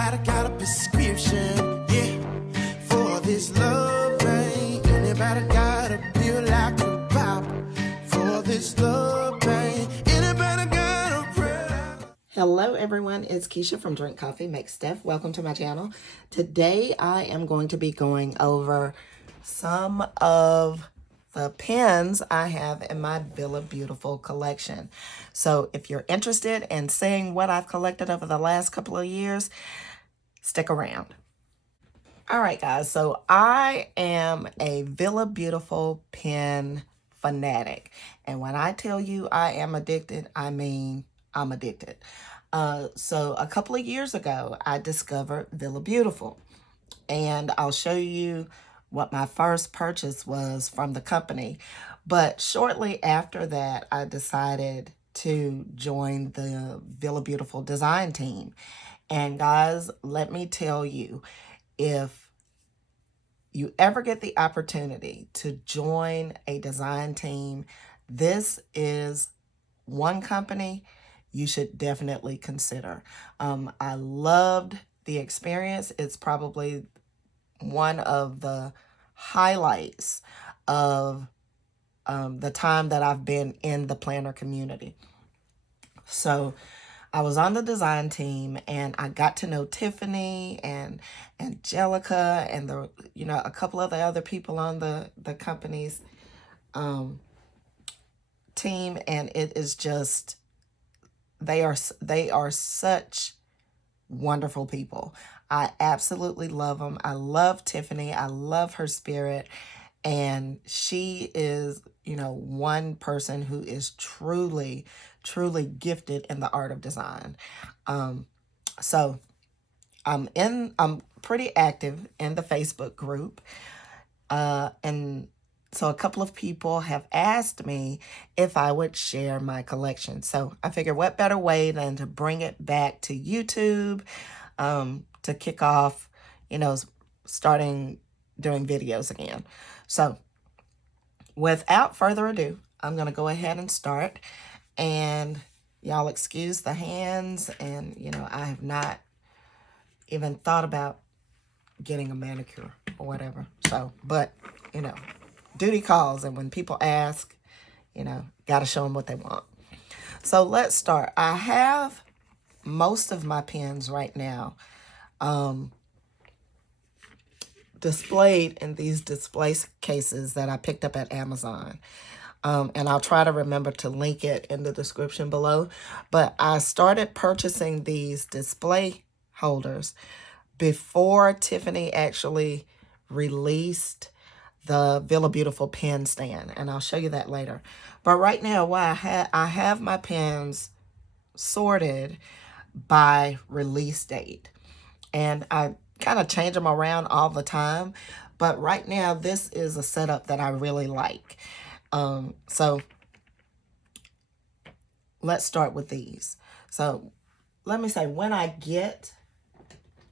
Anybody got a prescription, yeah, for this love pain? Anybody got a pill like a pop for this love pain? Anybody got a prayer? Hello everyone, it's Keisha from Drink Coffee Make Stuff. Welcome to my channel. Today I am going to be going over some of the pens I have in my Villabeautifful collection. So if you're interested in seeing what I've collected over the last couple of years, stick around. All right, guys, so I am a Villabeautifful Pen fanatic. And when I tell you I am addicted, I mean I'm addicted. So a couple of years ago, I discovered Villabeautifful. And I'll show you what my first purchase was from the company. But shortly after that, I decided to join the Villabeautifful design team. And guys, let me tell you, if you ever get the opportunity to join a design team, this is one company you should definitely consider. I loved the experience. It's probably one of the highlights of the time that I've been in the planner community. So I was on the design team and I got to know Tiffany and Angelica and a couple of the other people on the company's team, and it is just, they are such wonderful people. I absolutely love them. I love Tiffany. I love her spirit. And she is, one person who is truly, truly gifted in the art of design. So I'm pretty active in the Facebook group. And so a couple of people have asked me if I would share my collection. So I figured what better way than to bring it back to YouTube, to kick off, starting doing videos again. So without further ado, I'm going to go ahead and start. And y'all excuse the hands. And, I have not even thought about getting a manicure or whatever. So, but, duty calls. And when people ask, got to show them what they want. So let's start. I have most of my pens right now displayed in these display cases that I picked up at Amazon. And I'll try to remember to link it in the description below. But I started purchasing these display holders before Tiffany actually released the Villabeautifful pen stand. And I'll show you that later. But right now, I have my pens sorted by release date. And I kind of change them around all the time. But right now, this is a setup that I really like. So let's start with these. So let me say, when I get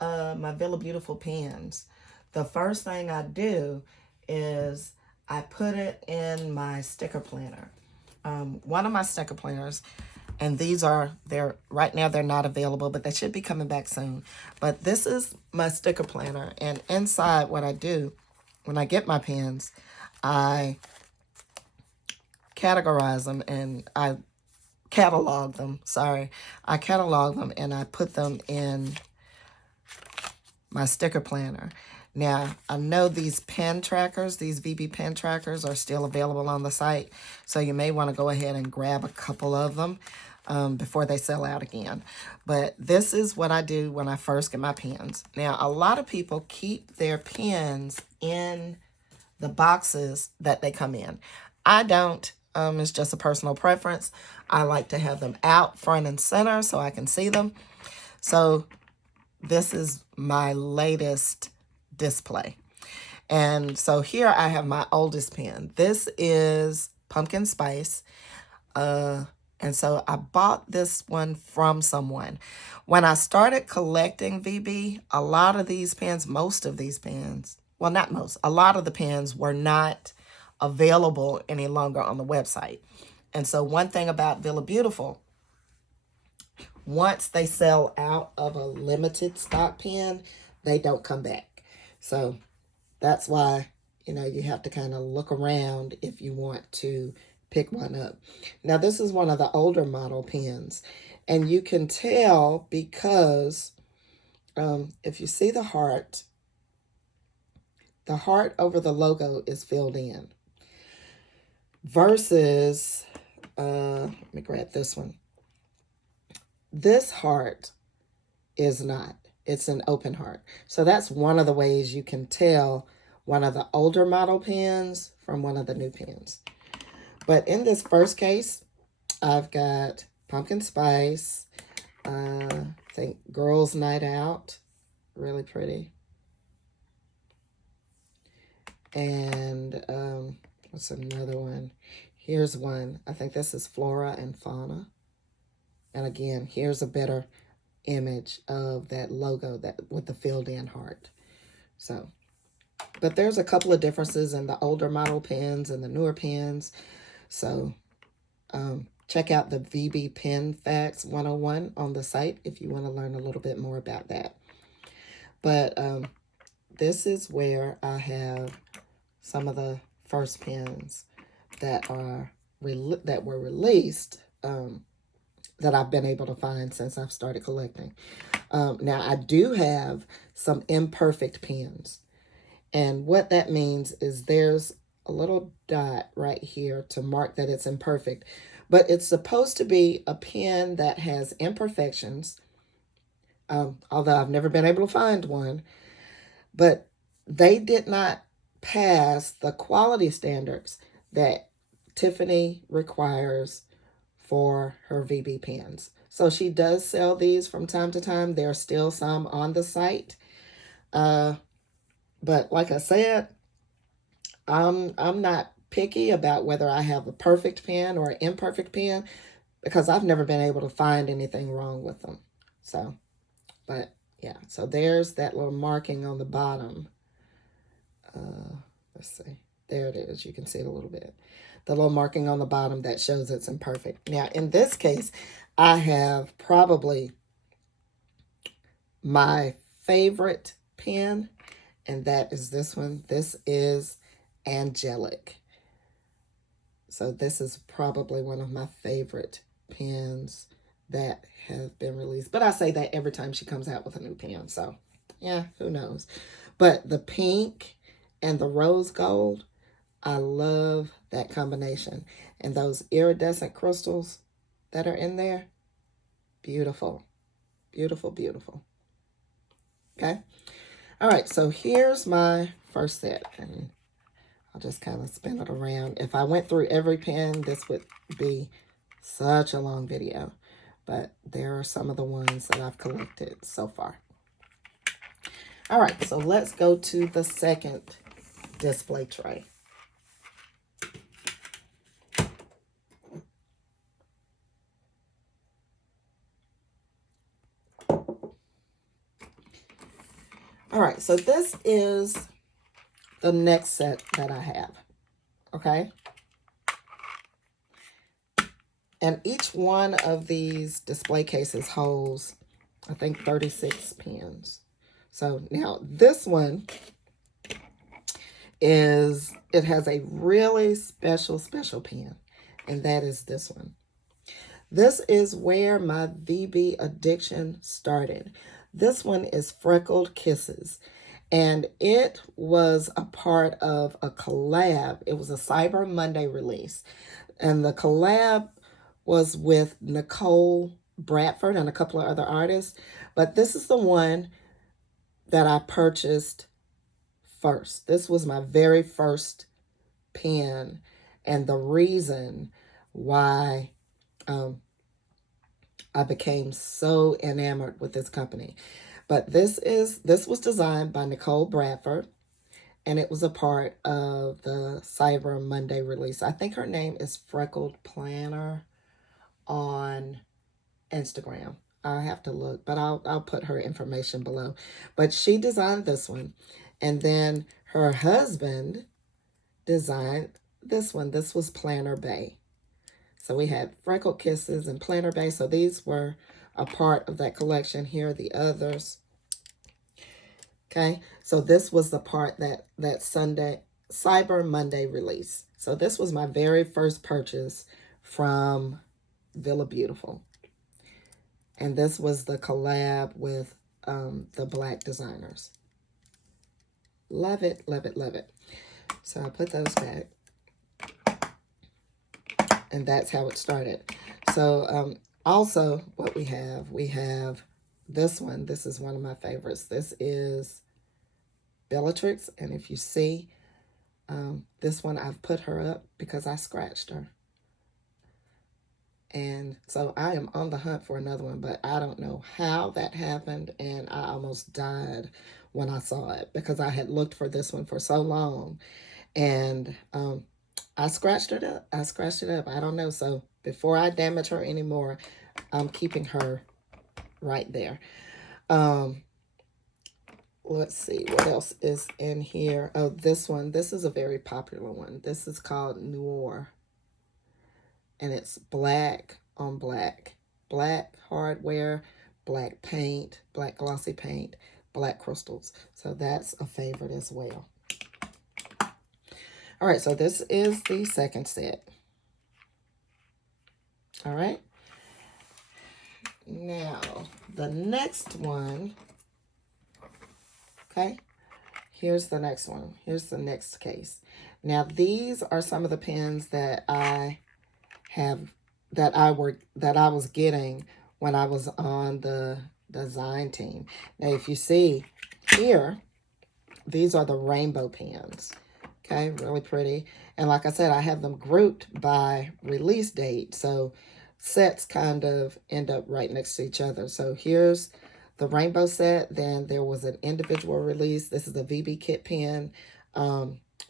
my Villabeautifful pens, the first thing I do is I put it in my sticker planner. One of my sticker planners. And these right now they're not available, but they should be coming back soon. But this is my sticker planner. And inside, what I do when I get my pens, I categorize them and I catalog them. Sorry. I catalog them and I put them in my sticker planner. Now, I know these pen trackers, these VBPen trackers are still available on the site. So you may want to go ahead and grab a couple of them before they sell out again. But this is what I do when I first get my pens. Now, a lot of people keep their pens in the boxes that they come in. I don't. It's just a personal preference. I like to have them out front and center so I can see them. So this is my latest display. And so here I have my oldest pen. This is Pumpkin Spice. And so I bought this one from someone. When I started collecting VB, a lot of these pens, most of these pens, well, not most, a lot of the pens were not available any longer on the website. And so one thing about Villabeautifful, once they sell out of a limited stock pen, they don't come back. So that's why, you know, you have to kind of look around if you want to pick one up. Now, this is one of the older model pens, and you can tell because if you see the heart over the logo is filled in versus, let me grab this one. This heart is not. It's an open heart. So that's one of the ways you can tell one of the older model pens from one of the new pens. But in this first case, I've got pumpkin spice, I think girls' night out, really pretty. And what's another one? Here's one. I think this is flora and fauna. And again, here's a better image of that logo that with the filled in heart. So, but there's a couple of differences in the older model pens and the newer pens. So check out the VBPen Facts 101 on the site if you want to learn a little bit more about that. But this is where I have some of the first pens that are that were released that I've been able to find since I've started collecting. Now, I do have some imperfect pens. And what that means is there's a little dot right here to mark that it's imperfect. But it's supposed to be a pen that has imperfections, although I've never been able to find one. But they did not pass the quality standards that Tiffany requires for her VB pens. So she does sell these from time to time. There are still some on the site. But like I said, I'm not picky about whether I have a perfect pen or an imperfect pen because I've never been able to find anything wrong with them. So, but yeah, so there's that little marking on the bottom. Let's see. There it is. You can see it a little bit. The little marking on the bottom that shows it's imperfect. Now, in this case, I have probably my favorite pen, and that is this one. This is Angelic. So this is probably one of my favorite pens that have been released. But I say that every time she comes out with a new pen. So, yeah, who knows. But the pink and the rose gold, I love that combination. And those iridescent crystals that are in there, beautiful. Beautiful, beautiful. Okay. All right, so here's my first set. And I'll just kind of spin it around. If I went through every pen, this would be such a long video. But there are some of the ones that I've collected so far. All right, so let's go to the second display tray. All right, so this is the next set that I have, okay? And each one of these display cases holds, I think, 36 pens. So now this one it has a really special pen, and that is this one. This is where my VB addiction started. This one is Freckled Kisses, and it was a part of a collab. It was a Cyber Monday release, and the collab was with Nicole Bradford and a couple of other artists, but this is the one that I purchased first. This was my very first pen, and the reason why I became so enamored with this company. But this was designed by Nicole Bradford, and it was a part of the Cyber Monday release. I think her name is Freckled Planner on Instagram. I have to look, but I'll put her information below. But she designed this one, and then her husband designed this one. This was Planner Bay. So we had Freckled Kisses and Planner Bay. So these were a part of that collection. Here are the others. Okay, so this was the part that Cyber Monday release. So this was my very first purchase from Villabeautifful. And this was the collab with the black designers. Love it, love it, love it. So I put those back. And that's how it started. So also what we have this one. This is one of my favorites. This is Bellatrix. And if you see, this one I've put her up because I scratched her. And so I am on the hunt for another one, but I don't know how that happened. And I almost died when I saw it because I had looked for this one for so long. And I scratched it up. I don't know. So before I damage her anymore, I'm keeping her right there. Let's see what else is in here. Oh, this one. This is a very popular one. This is called Noir. And it's black on black. Black hardware, black paint, black glossy paint, black crystals. So that's a favorite as well. All right, so this is the second set. All right. Now, the next one, okay, here's the next one. Here's the next case. Now, these are some of the pens that I was getting when I was on the design team. Now, if you see here, these are the rainbow pens. Okay, really pretty. And like I said, I have them grouped by release date. So sets kind of end up right next to each other. So here's the rainbow set. Then there was an individual release. This is a VB kit pen,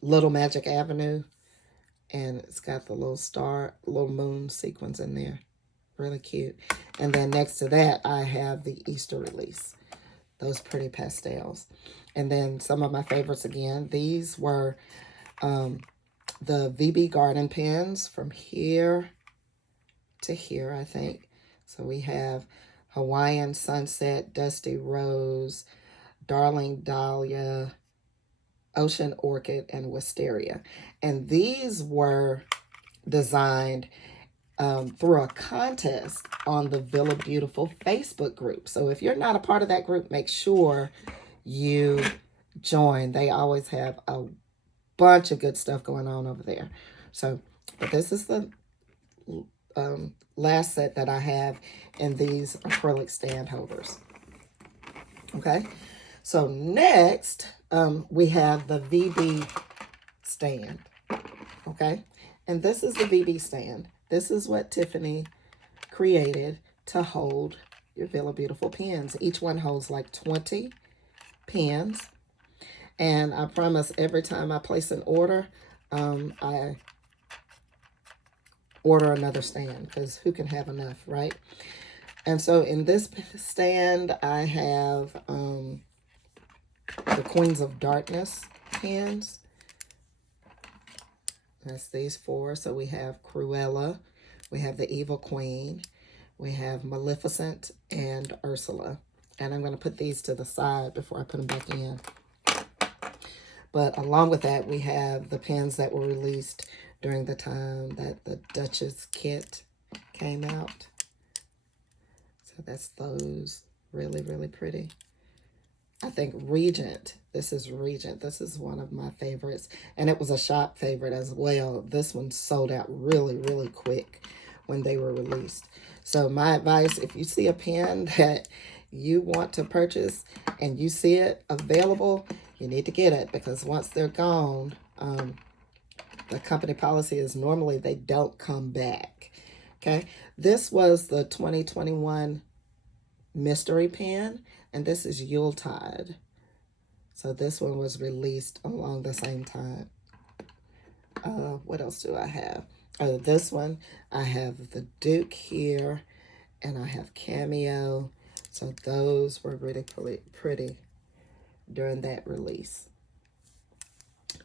Little Magic Avenue. And it's got the little star, little moon sequence in there. Really cute. And then next to that, I have the Easter release. Those pretty pastels. And then some of my favorites again. These were the VB Garden pens from here to here, I think. So we have Hawaiian Sunset, Dusty Rose, Darling Dahlia, Ocean Orchid, and Wisteria. And these were designed through a contest on the Villabeautifful Facebook group. So if you're not a part of that group, make sure you join. They always have a bunch of good stuff going on over there. So, but this is the last set that I have in these acrylic stand holders. Okay, so next we have the VB stand. Okay, and this is the VB stand. This is what Tiffany created to hold your Villabeautifful pens. Each one holds like 20 pens. And I promise every time I place an order, I order another stand because who can have enough, right? And so in this stand, I have the Queens of Darkness pens. That's these four. So we have Cruella, we have the Evil Queen, we have Maleficent, and Ursula. And I'm going to put these to the side before I put them back in. But along with that, we have the pens that were released during the time that the Duchess kit came out. So that's those. Really, really pretty. I think Regent. This is Regent. This is one of my favorites. And it was a shop favorite as well. This one sold out really, really quick when they were released. So my advice, if you see a pen that you want to purchase and you see it available, you need to get it, because once they're gone, the company policy is normally they don't come back. Okay, this was the 2021 mystery pen, and this is Yuletide. So this one was released along the same time. What else do I have? Oh, this one, I have the Duke here, and I have Cameo. So those were really pretty during that release.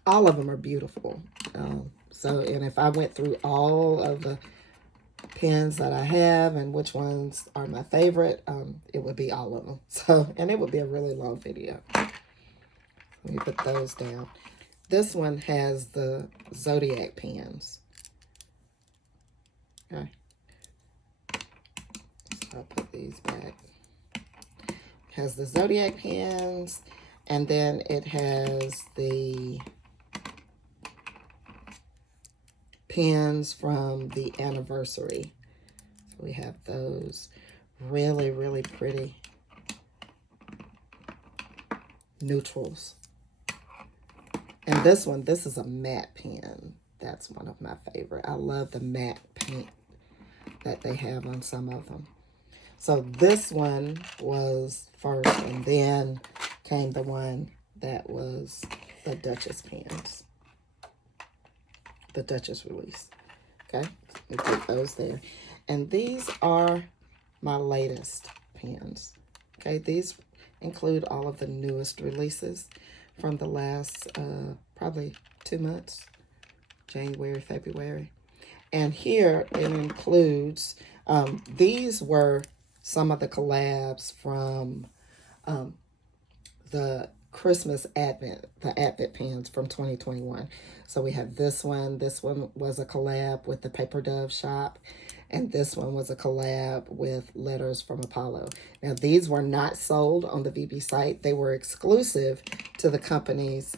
All of them are beautiful. And if I went through all of the pens that I have and which ones are my favorite, it would be all of them. So, and it would be a really long video. Let me put those down. This one has the Zodiac pens. Okay. So I'll put these back. It has the Zodiac pens, and then it has the pens from the anniversary. So we have those really, really pretty neutrals. And this one, this is a matte pen. That's one of my favorite. I love the matte paint that they have on some of them. So this one was first, and then came the one that was the Duchess pens. The Duchess release. Okay, let me put those there. And these are my latest pens. Okay, these include all of the newest releases from the last probably 2 months, January, February. And here it includes, these were some of the collabs from the Christmas Advent, the Advent pens from 2021. So we have this one. This one was a collab with the Paper Dove shop. And this one was a collab with Letters from Apollo. Now, these were not sold on the VB site. They were exclusive to the companies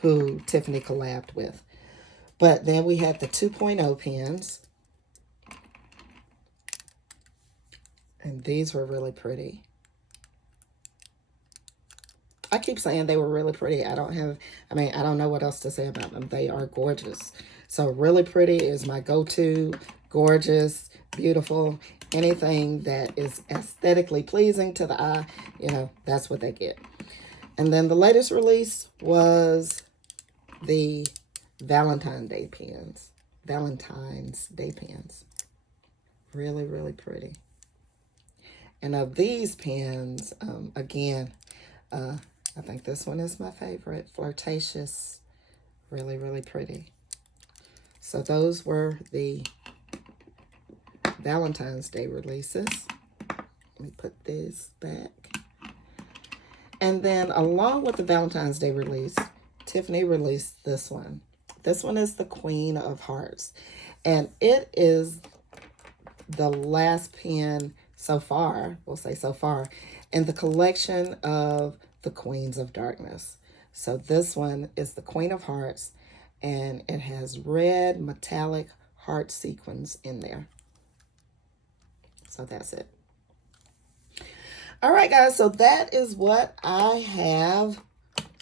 who Tiffany collabed with. But then we had the 2.0 pens. And these were really pretty. I keep saying they were really pretty. I don't know what else to say about them. They are gorgeous. So really pretty is my go-to. Gorgeous, beautiful, anything that is aesthetically pleasing to the eye, you know, that's what they get. And then the latest release was the Valentine's Day pens. Valentine's Day pens. Really, really pretty. And of these pens, again, I think this one is my favorite. Flirtatious. Really, really pretty. So those were the Valentine's Day releases. Let me put this back. And then along with the Valentine's Day release, Tiffany released this one. This one is the Queen of Hearts. And it is the last pen so far, we'll say so far, in the collection of the Queens of Darkness. So this one is the Queen of Hearts, and it has red metallic heart sequins in there. So that's it. All right, guys, so that is what I have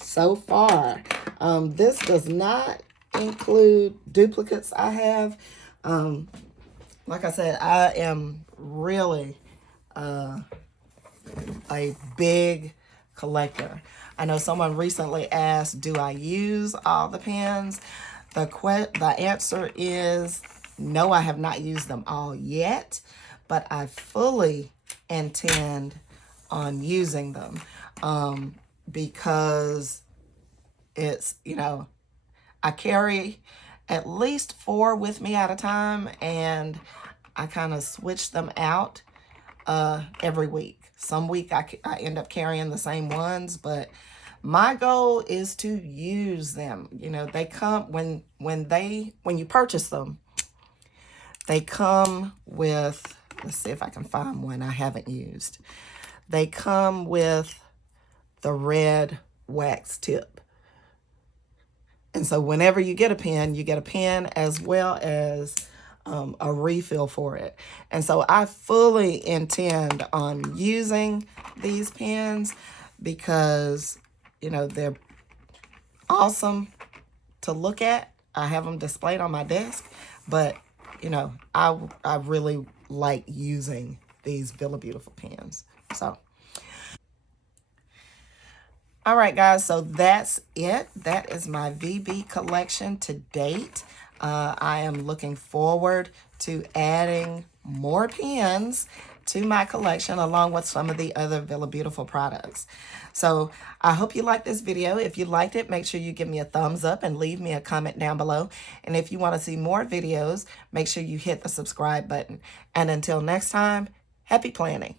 so far. This does not include duplicates I have. Like I said, I am really a big collector. I know someone recently asked, do I use all the pens? The answer is no, I have not used them all yet, but I fully intend on using them because it's, you know, I carry at least 4 with me at a time, and I kind of switch them out every week. Some week I end up carrying the same ones, but my goal is to use them. You know, they come when you purchase them, they come with, let's see if I can find one I haven't used. They come with the red wax tip. And so whenever you get a pen as well as a refill for it. And so I fully intend on using these pens because, you know, they're awesome to look at. I have them displayed on my desk, but, you know, I really like using these Villabeautifful pens. So, all right, guys, so that's it. That is my VB collection to date. I am looking forward to adding more pens to my collection along with some of the other Villabeautifful products. So I hope you liked this video. If you liked it, make sure you give me a thumbs up and leave me a comment down below. And if you want to see more videos, make sure you hit the subscribe button. And until next time, happy planning.